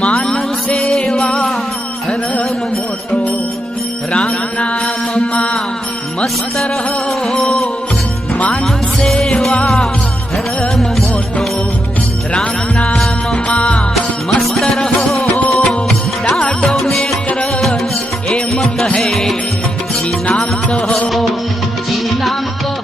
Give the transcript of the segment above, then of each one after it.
માનવ સેવા ધર્મ મોટો, રામ નામમાં મસ્ત રહો. માનવ સેવા ધર્મ મોટો, રામ નામમાં મસ્ત રહો. ડાડો મેકર એમ કહે, જી નામ કહો, જી નામ કહો.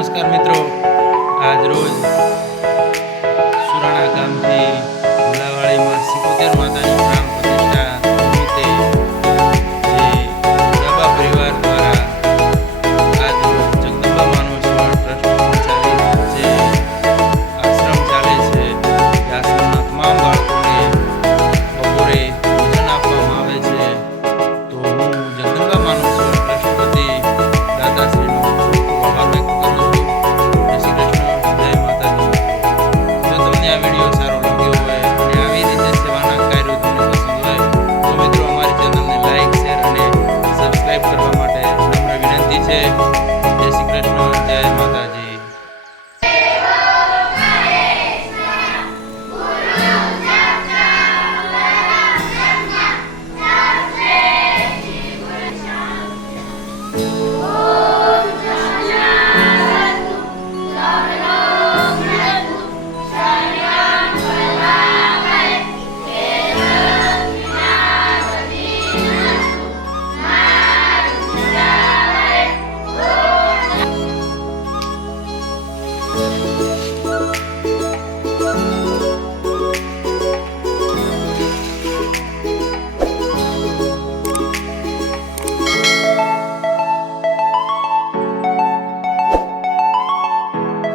નમસ્કાર મિત્રો, આજ રોજ સુરાણા ગામથી ભુલાવાડીમાં 77 માતાની પ્રાણ પ્રતિષ્ઠા નિમિત્તે જે ગરબા પરિવાર દ્વારા આજ જગદંબા માનવ સેવા ટ્રસ્ટ સંચાલિત જે આશ્રમ ચાલે છે, એ આશ્રમના તમામ બાળકોને બપોરે ભોજન આપવામાં આવે છે. તો હું જગદંબા માનવ સેવા ટ્રસ્ટ વતી દાદાશ્રીનો આભાર વ્યક્ત કરું છું. જય શ્રી કૃષ્ણ, જય માતાજી. જો તમને આ વિડીયો સારો લાગ્યો હોય અને આવી રીતે સેવાના કાર્યો તમને પસંદ હોય તો મિત્રો અમારી ચેનલને લાઈક, શેર અને સબસ્ક્રાઈબ કરવા માટે નમ્ર વિનંતી છે.